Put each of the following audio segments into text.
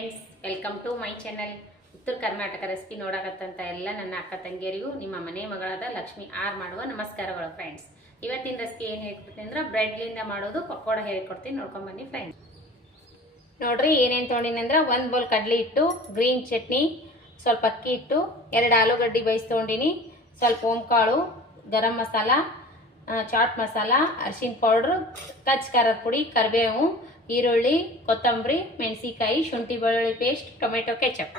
Friends, welcome to my channel. Uttara Karnataka recipe ನೋಡಕತ್ತಂತ ಎಲ್ಲ ನನ್ನ ಅಕ್ಕ ತಂಗಿಯರಿಗೂ ನಿಮ್ಮ ಮನೆ ಮಗಳಾದ ಲಕ್ಷ್ಮಿ ಆರ್ ಮಾಡುವ ನಮಸ್ಕಾರಗಳು ಫ್ರೆಂಡ್ಸ್. ಇವತ್ತಿನ ರೆಸಿಪಿ ಏನು ಹೇಳ್ಕೊಡ್ತೀನಿ ಅಂದ್ರೆ ಬ್ರೆಡ್ಲಿಂದ ಮಾಡೋದು ಪಕೋಡ ಹೇಳ್ಕೊಡ್ತೀನಿ. ನೋಡ್ಕೊಂಡ್ ಬನ್ನಿ ಫ್ರೆಂಡ್ಸ್. ನೋಡ್ರಿ ಏನೇನು ತೊಗೊಂಡಿನಿ ಅಂದ್ರೆ 1 ಬೌಲ್ ಕಡಲೆ ಹಿಟ್ಟು, ಗ್ರೀನ್ ಚಟ್ನಿ, ಸ್ವಲ್ಪ ಅಕ್ಕಿ ಹಿಟ್ಟು, 2 ಆಲೂಗಡ್ಡೆ ಬೇಯಿಸಿ ತೊಗೊಂಡಿನಿ, ಸ್ವಲ್ಪ ಓಂಕಾಳು, ಗರಂ ಮಸಾಲ, ಚಾಟ್ ಮಸಾಲ, ಅರಿಶಿನ ಪೌಡ್ರು, ಕಚ್ ಖಾರದ ಪುಡಿ, ಕರಿಬೇವು, ಈರುಳ್ಳಿ, ಕೊತ್ತಂಬರಿ, ಮೆಣಸಿಕಾಯಿ, ಶುಂಠಿ ಬೆಳ್ಳುಳ್ಳಿ ಪೇಸ್ಟ್, ಟೊಮೆಟೊ ಕೆಚಪ್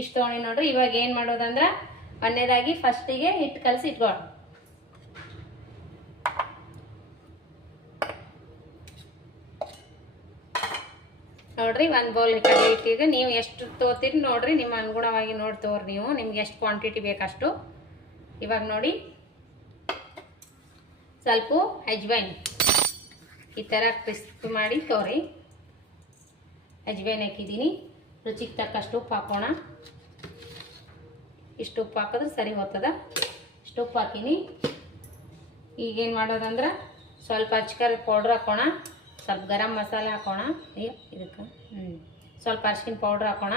ಇಷ್ಟು ತೊಗೊಂಡು ನೋಡ್ರಿ. ಇವಾಗ ಏನು ಮಾಡೋದಂದ್ರೆ ಒಂದನೇದಾಗಿ ಫಸ್ಟಿಗೆ ಹಿಟ್ಟು ಕಲಸಿ ಇಟ್ಕೊಳ್ಳಿ. ನೋಡ್ರಿ 1 ಬೌಲ್ ಕಡಲೆ ಹಿಟ್ಟಿಗೆ ನೀವು ಎಷ್ಟು ತೊಗೋತೀರಿ ನೋಡ್ರಿ, ನಿಮ್ಮ ಅನುಗುಣವಾಗಿ ನೋಡಿ ತಗೋರಿ. ನೀವು ನಿಮ್ಗೆ ಎಷ್ಟು ಕ್ವಾಂಟಿಟಿ ಬೇಕಷ್ಟು. ಇವಾಗ ನೋಡಿ ಸ್ವಲ್ಪ ಅಜ್ವೈನ್ ಈ ಥರ ಕ್ರಿಸ್ಪ್ ಮಾಡಿ ತೋರಿ. ಅಜ್ವೈನ್ ಹಾಕಿದ್ದೀನಿ. ರುಚಿಗೆ ತಕ್ಕಷ್ಟು ಉಪ್ಪು ಹಾಕೋಣ. ಇಷ್ಟು ಉಪ್ಪು ಹಾಕಿದ್ರೆ ಸರಿ ಹೋಗ್ತದ. ಇಷ್ಟು ಉಪ್ಪು ಹಾಕೀನಿ. ಈಗೇನು ಮಾಡೋದಂದ್ರೆ ಸ್ವಲ್ಪ ಅಚ್ಕರ ಪೌಡ್ರ್ ಹಾಕೋಣ, ಸ್ವಲ್ಪ ಗರಂ ಮಸಾಲ ಹಾಕೋಣ, ಇದಕ್ಕೆ ಸ್ವಲ್ಪ ಅರಿಶಿನ ಪೌಡ್ರ್ ಹಾಕೋಣ,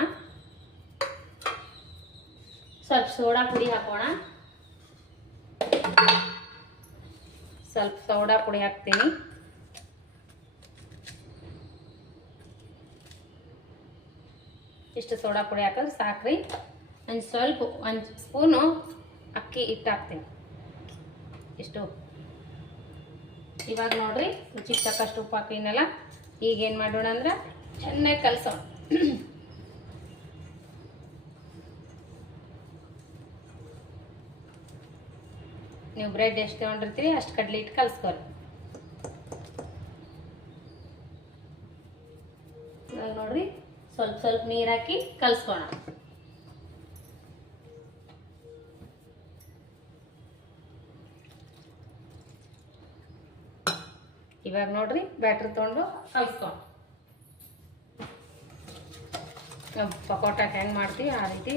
ಸ್ವಲ್ಪ ಸೋಡಾ ಪುಡಿ ಹಾಕೋಣ, ಸ್ವಲ್ಪ ಸೋಡಾ ಪುಡಿ ಹಾಕ್ತೀನಿ, ಇಷ್ಟು ಸೋಡಾ ಪುಡಿ ಹಾಕಿದ್ರೆ ಸಾಕ್ರಿ. ಸ್ವಲ್ಪ 1 ಸ್ಪೂನು ಅಕ್ಕಿ ಹಿಟ್ಟು ಹಾಕ್ತೀನಿ. ಇಷ್ಟು ಇವಾಗ ನೋಡ್ರಿ ರುಚಿಗೆ ತಕ್ಕಷ್ಟು ಉಪ್ಪು ಹಾಕಿನಲ್ಲ. ಈಗೇನು ಮಾಡೋಣ ಅಂದ್ರೆ ಚೆನ್ನಾಗಿ ಕಲಸೋಣ. ನೀವು ಬ್ರೆಡ್ ಎಷ್ಟು ತೊಗೊಂಡಿರ್ತೀರಿ ಅಷ್ಟು ಕಡಲೆ ಹಿಟ್ಟು ಕಲಸ್ಕೊರಿ. ಇವಾಗ ನೋಡ್ರಿ ಸ್ವಲ್ಪ ಸ್ವಲ್ಪ ನೀರು ಹಾಕಿ ಕಲಸ್ಕೋಣ. ಇವಾಗ ನೋಡ್ರಿ ಬ್ಯಾಟ್ರಿ ತೊಗೊಂಡು ಕಲಸ್ಕೋಣ. ನಾವು ಪಕೋಟಕ್ಕೆ ಹೆಂಗೆ ಮಾಡ್ತೀವಿ ಆ ರೀತಿ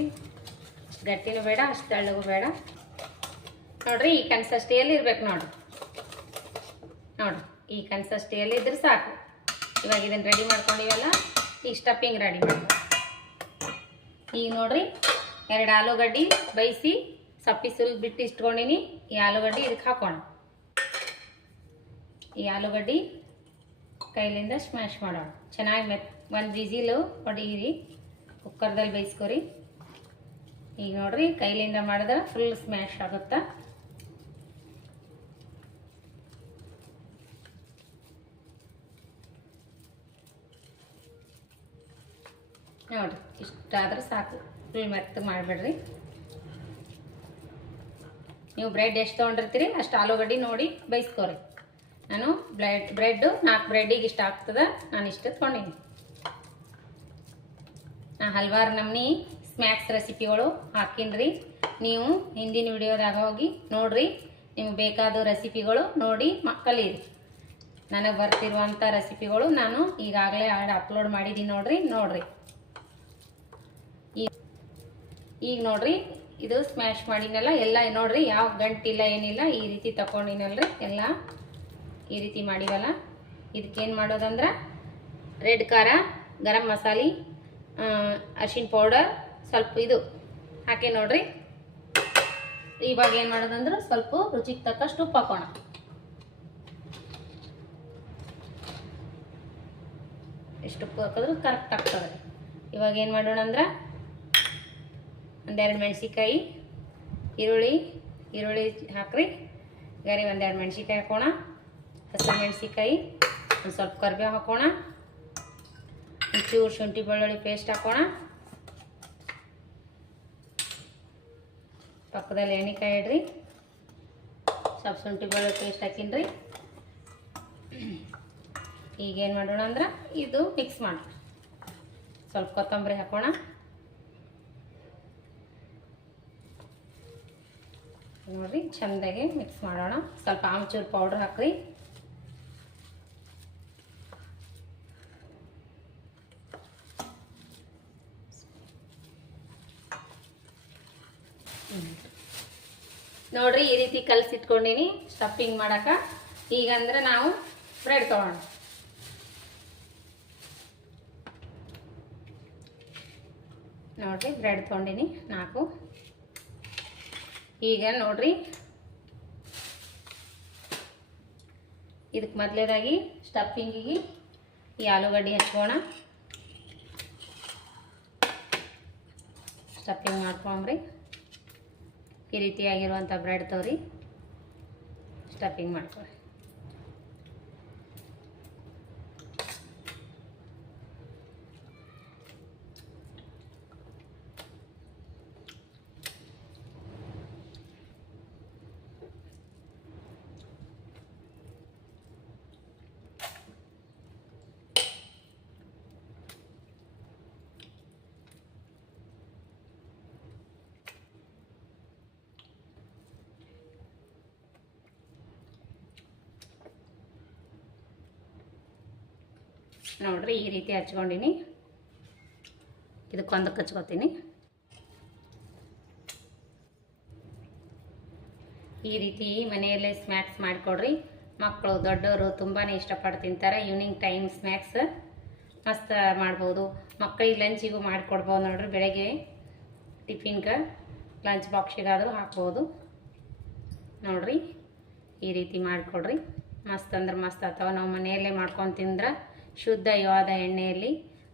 ಗಟ್ಟಿನೂ ಬೇಡ, ಅಷ್ಟು ತೆಳ್ಳಗೂ ಬೇಡ. ನೋಡ್ರಿ ಈ ಕನ್ಸಿಸ್ಟೆನ್ಸಿಯಲ್ಲಿ ಇರ್ಬೇಕು. ನೋಡ್ರಿ ಈ ಕನ್ಸಿಸ್ಟೆನ್ಸಿಯಲ್ಲಿ ಇದ್ರೆ ಸಾಕು. ಇವಾಗ ಇದನ್ನು ರೆಡಿ ಮಾಡ್ಕೊಂಡಿವಲ್ಲ, ಈಗ ಸ್ಟಫಿಂಗ್ ರೆಡಿ ಮಾಡಿ. ಈಗ ನೋಡ್ರಿ 2 ಆಲೂಗಡ್ಡೆ ಬೇಯಿಸಿ ಸಪ್ಪಿ ಸುಲ್ ಬಿಟ್ಟು ಇಟ್ಕೊಂಡಿನಿ. ಈ ಆಲೂಗಡ್ಡೆ ಇದಕ್ಕೆ ಹಾಕೋಣ. ಈ ಆಲೂಗಡ್ಡೆ ಕೈಲಿಂದ ಸ್ಮ್ಯಾಶ್ ಮಾಡೋಣ. ಚೆನ್ನಾಗಿ 1 ವಿಸಿಲು ಹೊಡೀರಿ. ಕುಕ್ಕರ್ದಲ್ಲಿ ಬೇಯಿಸ್ಕೊರಿ. ಈಗ ನೋಡ್ರಿ ಕೈಲಿಂದ ಮಾಡಿದ್ರೆ ಫುಲ್ ಸ್ಮ್ಯಾಶ್ ಆಗುತ್ತಾ. ನೋಡ್ರಿ ಇಷ್ಟಾದ್ರೆ ಸಾಕು. ಫುಲ್ ಮೆತ್ತಗೆ ಮಾಡಿಬಿಡ್ರಿ. ನೀವು ಬ್ರೆಡ್ ಎಷ್ಟು ತೊಗೊಂಡಿರ್ತೀರಿ ಅಷ್ಟು ಆಲೂಗಡ್ಡೆ ನೋಡಿ ಬೇಯಿಸ್ಕೊರಿ. ನಾನು ಬ್ರೆಡ್ಡು 4 ಬ್ರೆಡ್ಡಿಗೆ ಇಷ್ಟ ಆಗ್ತದೆ. ನಾನು ಇಷ್ಟು ತೊಗೊಂಡಿನಿ. ನಾ ಹಲವಾರು ನಮ್ನಿ ಸ್ನ್ಯಾಕ್ಸ್ ರೆಸಿಪಿಗಳು ಹಾಕಿನ್ರಿ. ನೀವು ಹಿಂದಿನ ವಿಡಿಯೋದಾಗ ಹೋಗಿ ನೋಡ್ರಿ. ನಿಮ್ಗೆ ಬೇಕಾದ ರೆಸಿಪಿಗಳು ನೋಡಿ ಕಲೀರಿ. ನನಗೆ ಬರ್ತಿರುವಂಥ ರೆಸಿಪಿಗಳು ನಾನು ಈಗಾಗಲೇ ಅಪ್ಲೋಡ್ ಮಾಡಿದ್ದೀನಿ. ನೋಡ್ರಿ ಈಗ ನೋಡ್ರಿ ಇದು ಸ್ಮ್ಯಾಶ್ ಮಾಡಿನಲ್ಲ ಎಲ್ಲ. ನೋಡ್ರಿ ಯಾವ ಗಂಟಿಲ್ಲ ಏನಿಲ್ಲ. ಈ ರೀತಿ ತಗೊಂಡಿನಲ್ರಿ ಎಲ್ಲ ಈ ರೀತಿ ಮಾಡಿವಲ್ಲ. ಇದಕ್ಕೇನು ಮಾಡೋದಂದ್ರೆ ರೆಡ್ ಖಾರ, ಗರಂ ಮಸಾಲೆ, ಅರಿಶಿನ ಪೌಡರ್, ಸ್ವಲ್ಪ ಇದು ಹಾಕಿ ನೋಡ್ರಿ. ಇವಾಗ ಏನು ಮಾಡೋದಂದ್ರೆ ಸ್ವಲ್ಪ ರುಚಿಗೆ ತಕ್ಕಷ್ಟು ಉಪ್ಪು ಹಾಕೋಣ. ಎಷ್ಟು ಉಪ್ಪು ಹಾಕಿದ್ರೆ ಕರೆಕ್ಟ್ ಆಗ್ತದೆ. ಇವಾಗ ಏನು ಮಾಡೋಣ ಅಂದ್ರೆ 1-2 ಮೆಣಸಿಕಾಯಿ, ಈರುಳ್ಳಿ ಹಾಕ್ರಿ. ಗರಿ 1-2 ಮೆಣಸಿಕಾಯಿ ಹಾಕೋಣ. ಹಸಿರು ಮೆಣಸಿಕಾಯಿ, ಒಂದು ಸ್ವಲ್ಪ ಕರಿಬೇವು ಹಾಕೋಣ. ಒಂಚೂರು ಶುಂಠಿ ಬೆಳ್ಳುಳ್ಳಿ ಪೇಸ್ಟ್ ಹಾಕೋಣ. ಪಕ್ಕದಲ್ಲಿ ಎಣ್ಣೆಕಾಯಿ ಇಡ್ರಿ. ಸ್ವಲ್ಪ ಶುಂಠಿ ಬೆಳ್ಳುಳ್ಳಿ ಪೇಸ್ಟ್ ಹಾಕಿನ್ರಿ. ಈಗೇನು ಮಾಡೋಣ ಅಂದ್ರೆ ಇದು ಮಿಕ್ಸ್ ಮಾಡಿ ಸ್ವಲ್ಪ ಕೊತ್ತಂಬರಿ ಹಾಕೋಣ. ನೋಡ್ರಿ ಚೆಂದಾಗಿ ಮಿಕ್ಸ್ ಮಾಡೋಣ. ಸ್ವಲ್ಪ ಆಮ್ಚೂರು ಪೌಡ್ರ್ ಹಾಕ್ರಿ. ನೋಡ್ರಿ ಈ ರೀತಿ ಕಲಸಿಟ್ಕೊಂಡಿನಿ ಸ್ಟಫಿಂಗ್ ಮಾಡಕ. ಈಗ ಅಂದ್ರೆ ನಾವು ಬ್ರೆಡ್ ತೊಗೊಳ್ಳೋಣ. ನೋಡಿರಿ ಬ್ರೆಡ್ ತೊಗೊಂಡಿನಿ 4. ಈಗ ನೋಡಿರಿ ಇದಕ್ಕೆ ಮೊದಲೇದಾಗಿ ಸ್ಟಫಿಂಗಿಗೆ ಈ ಆಲೂಗಡ್ಡೆ ಹಚ್ಕೋಣ. ಸ್ಟಫಿಂಗ್ ಮಾಡ್ಕೊಂಬ್ರಿ. ಈ ರೀತಿಯಾಗಿರುವಂಥ ಬ್ರೆಡ್ ತೋರಿ ಸ್ಟಫಿಂಗ್ ಮಾಡ್ಕೊಳ್ಳಿ. ನೋಡ್ರಿ ಈ ರೀತಿ ಹಚ್ಕೊಂಡಿನಿ. ಇದಕ್ಕೊಂದಕ್ಕೆ ಹಚ್ಕೋತೀನಿ. ಈ ರೀತಿ ಮನೆಯಲ್ಲೇ ಸ್ನ್ಯಾಕ್ಸ್ ಮಾಡಿಕೊಡ್ರಿ. ಮಕ್ಕಳು ದೊಡ್ಡವರು ತುಂಬಾ ಇಷ್ಟಪಟ್ಟು ತಿಂತಾರೆ. ಈವ್ನಿಂಗ್ ಟೈಮ್ ಸ್ನ್ಯಾಕ್ಸ್ ಮಸ್ತ್ ಮಾಡ್ಬೋದು. ಮಕ್ಕಳಿಗೆ ಲಂಚಿಗೂ ಮಾಡಿಕೊಡ್ಬೋದು ನೋಡ್ರಿ. ಬೆಳಗ್ಗೆ ಟಿಫಿನ್ಗೆ ಲಂಚ್ ಬಾಕ್ಸಿಗಾದರೂ ಹಾಕ್ಬೋದು ನೋಡ್ರಿ. ಈ ರೀತಿ ಮಾಡಿಕೊಡ್ರಿ. ಮಸ್ತ್ ಅಂದ್ರೆ ಮಸ್ತ್ ಆಗ್ತಾವೆ. ನಾವು ಮನೆಯಲ್ಲೇ ಮಾಡ್ಕೊಂಡು ತಿಂದ್ರೆ ಶುದ್ಧವಾದ ಎಣ್ಣೆಯಲ್ಲಿ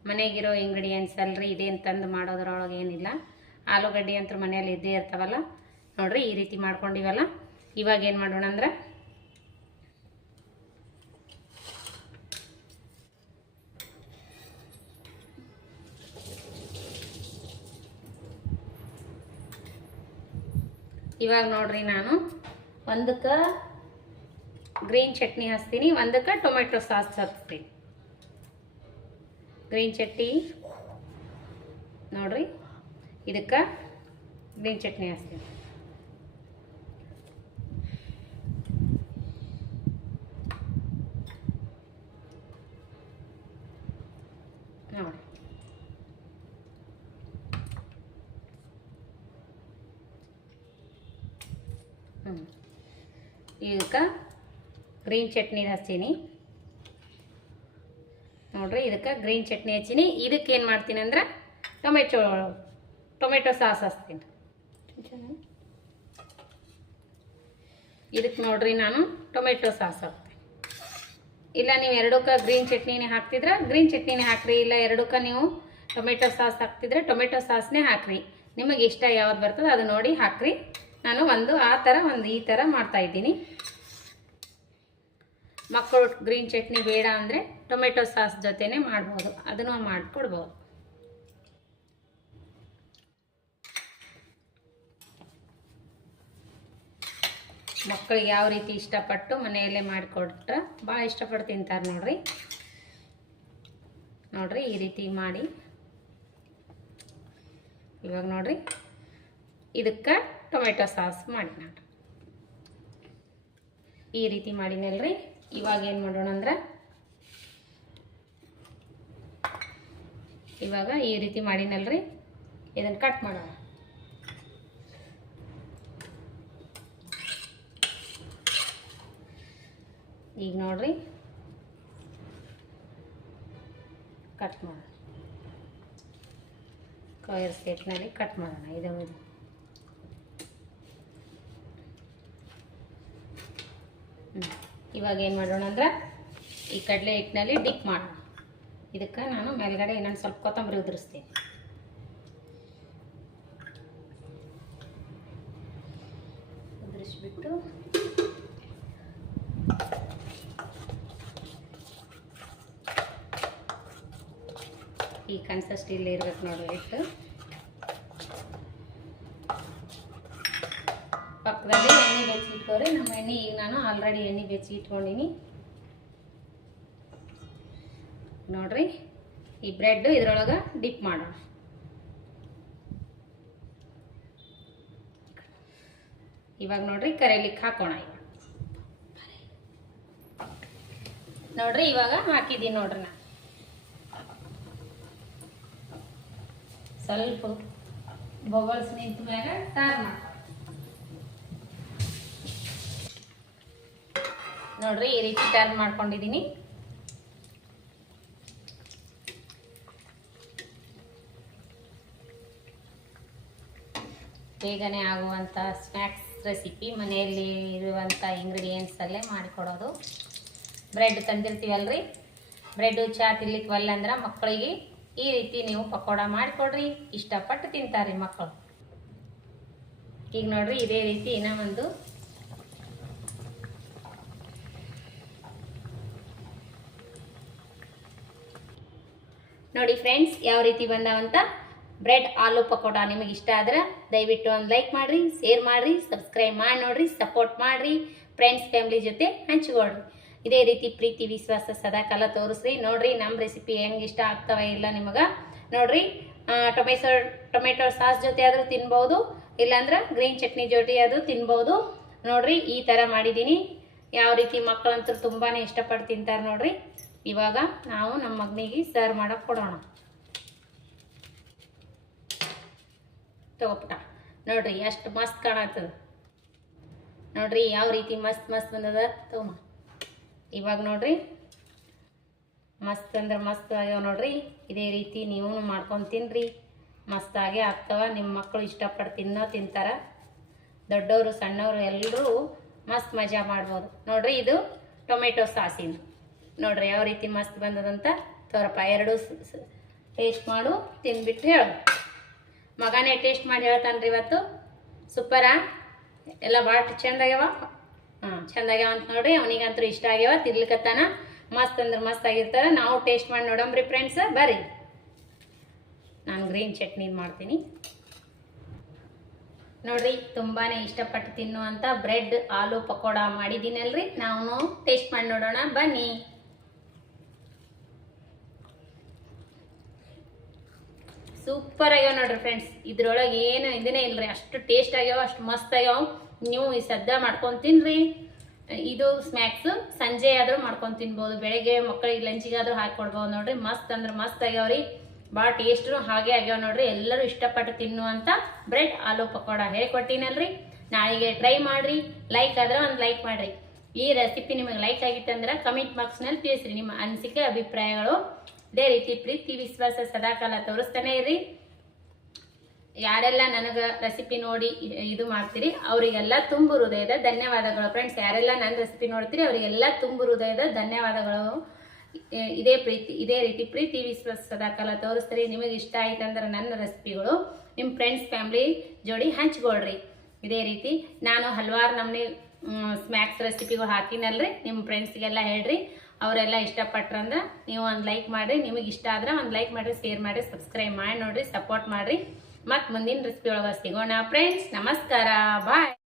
ಮನೆಗಿರೋ ಇಂಗ್ರೀಡಿಯೆಂಟ್ಸ್ ಅಲ್ರಿ. ಇದೇನು ತಂದು ಮಾಡೋದ್ರೊಳಗೆ ಏನಿಲ್ಲ. ಆಲೂಗಡ್ಡೆ ಅಂತೂ ಮನೆಯಲ್ಲಿ ಇದ್ದೇ ಇರ್ತಾವಲ್ಲ ನೋಡ್ರಿ. ಈ ರೀತಿ ಮಾಡ್ಕೊಂಡಿವಲ್ಲ. ಇವಾಗ ಏನು ಮಾಡೋಣ ಅಂದ್ರೆ ಇವಾಗ ನೋಡ್ರಿ ನಾನು ಒಂದಕ್ಕೆ ಗ್ರೀನ್ ಚಟ್ನಿ ಹಚ್ತೀನಿ, ಒಂದಕ್ಕೆ ಟೊಮೆಟೊ ಸಾಸ್ ಹಚ್ತೀನಿ. ಗ್ರೀನ್ ಚಟ್ನಿ ನೋಡ್ರಿ, ಇದಕ್ಕೆ ಗ್ರೀನ್ ಚಟ್ನಿ ಹಚ್ತೀನಿ. ನೋಡಿ ಇದಕ್ಕೆ ಗ್ರೀನ್ ಚಟ್ನಿ ಹಚ್ತೀನಿ ನೋಡ್ರಿ. ಇದಕ್ಕೆ ಗ್ರೀನ್ ಚಟ್ನಿ ಹಚ್ಚೀನಿ. ಇದಕ್ಕೆ ಏನು ಮಾಡ್ತೀನಿ ಅಂದ್ರೆ ಟೊಮೆಟೊ ಸಾಸ್ ಹಚ್ತೀನಿ. ಇದಕ್ಕೆ ನೋಡ್ರಿ ನಾನು ಟೊಮೆಟೊ ಸಾಸ್ ಹಾಕ್ತೀನಿ. ಇಲ್ಲ ನೀವು ಎರಡಕ್ಕೆ ಗ್ರೀನ್ ಚಟ್ನಿನೇ ಹಾಕ್ತಿದ್ರೆ ಗ್ರೀನ್ ಚಟ್ನಿನೇ ಹಾಕ್ರಿ. ಇಲ್ಲ ಎರಡಕ್ಕೆ ನೀವು ಟೊಮೆಟೊ ಸಾಸ್ ಹಾಕ್ತಿದ್ರೆ ಟೊಮೆಟೊ ಸಾಸ್ನೇ ಹಾಕ್ರಿ. ನಿಮಗೆ ಇಷ್ಟ ಯಾವ್ದು ಬರ್ತದೆ ಅದು ನೋಡಿ ಹಾಕ್ರಿ. ನಾನು ಒಂದು ಆ ಥರ ಒಂದು ಈ ಥರ ಮಾಡ್ತಾಯಿದ್ದೀನಿ. ಮಕ್ಕಳು ಗ್ರೀನ್ ಚಟ್ನಿ ಬೇಡ ಅಂದರೆ ಟೊಮೆಟೊ ಸಾಸ್ ಜೊತೆನೇ ಮಾಡ್ಬೋದು, ಅದನ್ನು ಮಾಡಿಕೊಡ್ಬೋದು. ಮಕ್ಕಳಿಗೆ ಯಾವ ರೀತಿ ಇಷ್ಟಪಟ್ಟು ಮನೆಯಲ್ಲೇ ಮಾಡಿಕೊಟ್ರೆ ಭಾಳ ಇಷ್ಟಪಟ್ಟು ತಿಂತಾರೆ ನೋಡ್ರಿ. ನೋಡ್ರಿ ಈ ರೀತಿ ಮಾಡಿ. ಇವಾಗ ನೋಡ್ರಿ ಇದಕ್ಕೆ ಟೊಮೆಟೊ ಸಾಸ್ ಮಾಡಿ ನಾನು ಈ ರೀತಿ ಮಾಡಿನಲ್ರಿ. ಇವಾಗ ಏನು ಮಾಡೋಣ ಅಂದ್ರೆ ಇವಾಗ ಈ ರೀತಿ ಮಾಡಿನಲ್ರಿ, ಇದನ್ನು ಕಟ್ ಮಾಡೋಣ. ಈಗ ನೋಡ್ರಿ ಕಟ್ ಮಾಡೋಣ. ಸ್ಕ್ವೇರ್ ಶೇಪ್ನಲ್ಲಿ ಕಟ್ ಮಾಡೋಣ. ಇದು ಇವಾಗ ಏನು ಮಾಡೋಣ ಅಂದ್ರೆ ಈ ಕಡಲೆ ಹಿಟ್ಟಿನಲ್ಲಿ ಡಿಪ್ ಮಾಡೋಣ. ಇದಕ್ಕೆ ನಾನು ಮೇಲ್ಗಡೆ ಇನ್ನೊಂದು ಸ್ವಲ್ಪ ಕೊತ್ತಂಬರಿ ಉದುರಿಸ್ತೀನಿ. ಉದುರಿಸ್ಬಿಟ್ಟು ಈ ಕನ್ಸಿಸ್ಟೆನ್ಸಿಯಲ್ಲಿ ಇರ್ಬೇಕು ನೋಡಿ ಹಿಟ್ಟು. ಪಕ್ಕದಲ್ಲಿ ಎಣ್ಣೆ ಬೆಚ್ಚಿ ಇಟ್ಕೋರಿ. ನಮ್ಮ ಎಣ್ಣೆ ಈಗ ನಾನು ಆಲ್ರೆಡಿ ಎಣ್ಣೆ ಬೆಚ್ಚಿ ಇಟ್ಕೊಂಡಿನಿ ನೋಡ್ರಿ. ಈ ಬ್ರೆಡ್ ಇದ್ರೊಳಗೆ ಡಿಪ್ ಮಾಡೋಣ. ಇವಾಗ ನೋಡ್ರಿ ಕರಿಲಿಕ್ಕೆ ಹಾಕೋಣ. ನೋಡ್ರಿ ಇವಾಗ ಹಾಕಿದ್ದೀನಿ ನೋಡ್ರಿ. ನಾನು ಸ್ವಲ್ಪ ಬಬಲ್ಸ್ ನಿಂತ ಮ್ಯಾಗ ಟರ್ನ್ ಮಾಡಿ ನೋಡ್ರಿ ಈ ರೀತಿ ಟರ್ನ್ ಮಾಡ್ಕೊಂಡಿದ್ದೀನಿ. ಬೇಗನೆ ಆಗುವಂಥ ಸ್ನ್ಯಾಕ್ಸ್ ರೆಸಿಪಿ, ಮನೆಯಲ್ಲಿ ಇರುವಂಥ ಇಂಗ್ರೀಡಿಯೆಂಟ್ಸಲ್ಲೇ ಮಾಡಿಕೊಡೋದು. ಬ್ರೆಡ್ ತಂದಿರ್ತೀವಲ್ರಿ, ಬ್ರೆಡ್ಡು ಚಹಾ ತಿನ್ಲಿಕ್ಕೆ ಒಲ್ಲಂದ್ರೆ ಮಕ್ಕಳಿಗೆ ಈ ರೀತಿ ನೀವು ಪಕೋಡ ಮಾಡಿಕೊಡ್ರಿ, ಇಷ್ಟಪಟ್ಟು ತಿಂತಾರೆ ಮಕ್ಕಳು. ಈಗ ನೋಡ್ರಿ ಇದೇ ರೀತಿ ಇನ್ನೂ ಒಂದು ನೋಡಿ ಫ್ರೆಂಡ್ಸ್ ಯಾವ ರೀತಿ ಬಂದಾವಂತ ಬ್ರೆಡ್ ಆಲೂ ಪಕೋಡ. ನಿಮಗೆ ಇಷ್ಟ ಆದ್ರೆ ದಯವಿಟ್ಟು ಒಂದು ಲೈಕ್ ಮಾಡಿರಿ, ಶೇರ್ ಮಾಡಿರಿ, ಸಬ್ಸ್ಕ್ರೈಬ್ ಮಾಡಿ ನೋಡ್ರಿ, ಸಪೋರ್ಟ್ ಮಾಡಿರಿ, ಫ್ರೆಂಡ್ಸ್ ಫ್ಯಾಮಿಲಿ ಜೊತೆ ಹಂಚ್ಕೊಳ್ರಿ. ಇದೇ ರೀತಿ ಪ್ರೀತಿ ವಿಶ್ವಾಸ ಸದಾಕಾಲ ತೋರಿಸ್ರಿ. ನೋಡ್ರಿ ನಮ್ಮ ರೆಸಿಪಿ ಹೆಂಗೆ ಇಷ್ಟ ಆಗ್ತವ ಇಲ್ಲ ನಿಮಗೆ. ನೋಡ್ರಿ ಟೊಮೆಟೊ ಸಾಸ್ ಜೊತೆ ಆದರೂ ತಿನ್ಬೋದು, ಇಲ್ಲಾಂದ್ರೆ ಗ್ರೀನ್ ಚಟ್ನಿ ಜೊತೆ ಆದರೂ ತಿನ್ಬೋದು. ನೋಡ್ರಿ ಈ ಥರ ಮಾಡಿದ್ದೀನಿ. ಯಾವ ರೀತಿ ಮಕ್ಕಳಂತೂ ತುಂಬಾ ಇಷ್ಟಪಟ್ಟು ತಿಂತಾರೆ ನೋಡ್ರಿ. ಇವಾಗ ನಾವು ನಮ್ಮ ಮಗನಿಗೆ ಸರ್ವ್ ಮಾಡಕ್ಕೆ ಕೊಡೋಣ. ತಗೋಪುಟ ನೋಡ್ರಿ ಎಷ್ಟು ಮಸ್ತ್ ಕಾಣತ್ತದ ನೋಡ್ರಿ, ಯಾವ ರೀತಿ ಮಸ್ತ್ ಮಸ್ತ್ ಬಂದದ. ತಗೊಂಬ ಇವಾಗ ನೋಡ್ರಿ ಮಸ್ತ್ ಅಂದ್ರೆ ಮಸ್ತ್ ಆಗ್ಯಾವ ನೋಡ್ರಿ. ಇದೇ ರೀತಿ ನೀವು ಮಾಡ್ಕೊಂಡು ತಿನ್ನಿರಿ, ಮಸ್ತಾಗೆ ಆಗ್ತವ. ನಿಮ್ಮ ಮಕ್ಕಳು ಇಷ್ಟಪಟ್ಟು ತಿಂತಾರ. ದೊಡ್ಡವರು ಸಣ್ಣವರು ಎಲ್ಲರೂ ಮಸ್ತ್ ಮಜಾ ಮಾಡ್ಬೋದು ನೋಡ್ರಿ. ಇದು ಟೊಮೆಟೊ ಸಾಸಿನ ನೋಡ್ರಿ ಯಾವ ರೀತಿ ಮಸ್ತ್ ಬಂದದಂತ. ತೋರಪ್ಪ ಎರಡು ಟೇಸ್ಟ್ ಮಾಡು, ತಿಂದ್ಬಿಟ್ಟು ಹೇಳು. ಮಗನೇ ಟೇಸ್ಟ್ ಮಾಡಿ ಹೇಳ್ತಾನ್ರಿ ಇವತ್ತು. ಸೂಪರಾ, ಎಲ್ಲ ಭಾಳ ಚೆಂದಾಗ್ಯಾವ. ಚೆಂದಾಗ್ಯಾವ ಅಂತ ನೋಡ್ರಿ. ಅವನಿಗಂತೂ ಇಷ್ಟ ಆಗ್ಯಾವ, ತಿರ್ಲಿಕತ್ತಾನ. ಮಸ್ತ್ ಅಂದ್ರೆ ಮಸ್ತ್ ಆಗಿರ್ತಾರ. ನಾವು ಟೇಸ್ಟ್ ಮಾಡಿ ನೋಡಮ್ರಿ ಫ್ರೆಂಡ್ಸ್, ಬರ್ರಿ. ನಾನು ಗ್ರೀನ್ ಚಟ್ನಿ ಮಾಡ್ತೀನಿ ನೋಡ್ರಿ. ತುಂಬಾ ಇಷ್ಟಪಟ್ಟು ತಿನ್ನುವಂಥ ಬ್ರೆಡ್ ಆಲೂ ಪಕೋಡ ಮಾಡಿದ್ದೀನಲ್ರಿ. ನಾವು ಟೇಸ್ಟ್ ಮಾಡಿ ನೋಡೋಣ ಬನ್ನಿ. ಸೂಪರ್ ಆಗ್ಯಾವ ನೋಡ್ರಿ ಫ್ರೆಂಡ್ಸ್. ಇದ್ರೊಳಗೆ ಏನು ಇದನ್ನೇ ಇಲ್ರಿ, ಅಷ್ಟು ಟೇಸ್ಟ್ ಆಗ್ಯಾವ, ಅಷ್ಟು ಮಸ್ತ್ ಆಗ್ಯಾವ. ನೀವು ಈ ಸದ್ದ ಮಾಡ್ಕೊಂಡು ತಿನ್ರಿ. ಇದು ಸ್ನ್ಯಾಕ್ಸ್ ಸಂಜೆ ಆದರೂ ಮಾಡ್ಕೊಂಡು ತಿನ್ಬೋದು, ಬೆಳಗ್ಗೆ ಮಕ್ಕಳಿಗೆ ಲಂಚಿಗಾದ್ರೂ ಹಾಕಿಕೊಡ್ಬೋದು ನೋಡ್ರಿ. ಮಸ್ತ್ ಅಂದ್ರೆ ಮಸ್ತ್ ಆಗ್ಯಾವ್ರಿ, ಭಾಳ ಟೇಸ್ಟು ಹಾಗೆ ಆಗ್ಯಾವ ನೋಡ್ರಿ. ಎಲ್ಲರೂ ಇಷ್ಟಪಟ್ಟು ತಿನ್ನುವಂಥ ಬ್ರೆಡ್ ಆಲೂ ಪಕೋಡ ಹೇಳಿಕೊಟ್ಟಿನಲ್ರಿ. ನಾಳೆಗೆ ಟ್ರೈ ಮಾಡಿರಿ. ಲೈಕ್ ಆದ್ರೆ ಒಂದು ಲೈಕ್ ಮಾಡಿರಿ. ಈ ರೆಸಿಪಿ ನಿಮಗೆ ಲೈಕ್ ಆಗಿತ್ತಂದ್ರೆ ಕಮೆಂಟ್ ಬಾಕ್ಸ್ನಲ್ಲಿ ತಿಳಿಸ್ರಿ ನಿಮ್ಮ ಅನಿಸಿಕೆ ಅಭಿಪ್ರಾಯಗಳು. ಇದೇ ರೀತಿ ಪ್ರೀತಿ ವಿಶ್ವಾಸ ಸದಾಕಾಲ ತೋರಿಸ್ತಾನೆ ಇರ್ರಿ. ಯಾರೆಲ್ಲ ನನಗೆ ರೆಸಿಪಿ ನೋಡಿ ಇದು ಮಾಡ್ತೀರಿ ಅವರಿಗೆಲ್ಲ ತುಂಬು ಹೃದಯದ ಧನ್ಯವಾದಗಳು ಫ್ರೆಂಡ್ಸ್. ಯಾರೆಲ್ಲ ನನ್ನ ರೆಸಿಪಿ ನೋಡ್ತೀರಿ ಅವರಿಗೆಲ್ಲ ತುಂಬು ಹೃದಯದ ಧನ್ಯವಾದಗಳು. ಇದೇ ರೀತಿ ಪ್ರೀತಿ ವಿಶ್ವಾಸ ಸದಾಕಾಲ ತೋರಿಸ್ತೀರಿ. ನಿಮಗೆ ಇಷ್ಟ ಆಯ್ತಂದ್ರೆ ನನ್ನ ರೆಸಿಪಿಗಳು ನಿಮ್ಮ ಫ್ರೆಂಡ್ಸ್ ಫ್ಯಾಮ್ಲಿ ಜೋಡಿ ಹಂಚ್ಕೊಳ್ರಿ. ಇದೇ ರೀತಿ ನಾನು ಹಲವಾರು ನಮ್ಮನೆ ಸ್ನ್ಯಾಕ್ಸ್ ರೆಸಿಪಿಗಳು ಹಾಕಿನಲ್ರಿ. ನಿಮ್ಮ ಫ್ರೆಂಡ್ಸ್ಗೆಲ್ಲ ಹೇಳ್ರಿ, ಅವರೆಲ್ಲ ಇಷ್ಟಪಟ್ರಂದ್ರೆ ನೀವು ಒಂದು ಲೈಕ್ ಮಾಡಿರಿ. ನಿಮಗೆ ಇಷ್ಟ ಆದ್ರೆ ಒಂದು ಲೈಕ್ ಮಾಡಿರಿ, ಶೇರ್ ಮಾಡಿರಿ, ಸಬ್ಸ್ಕ್ರೈಬ್ ಮಾಡಿ ನೋಡ್ರಿ, ಸಪೋರ್ಟ್ ಮಾಡಿರಿ. ಮತ್ತು ಮುಂದಿನ ರೆಸಿಪಿ ಒಳಗೆ ಸಿಗೋಣ ಫ್ರೆಂಡ್ಸ್. ನಮಸ್ಕಾರ, ಬಾಯ್.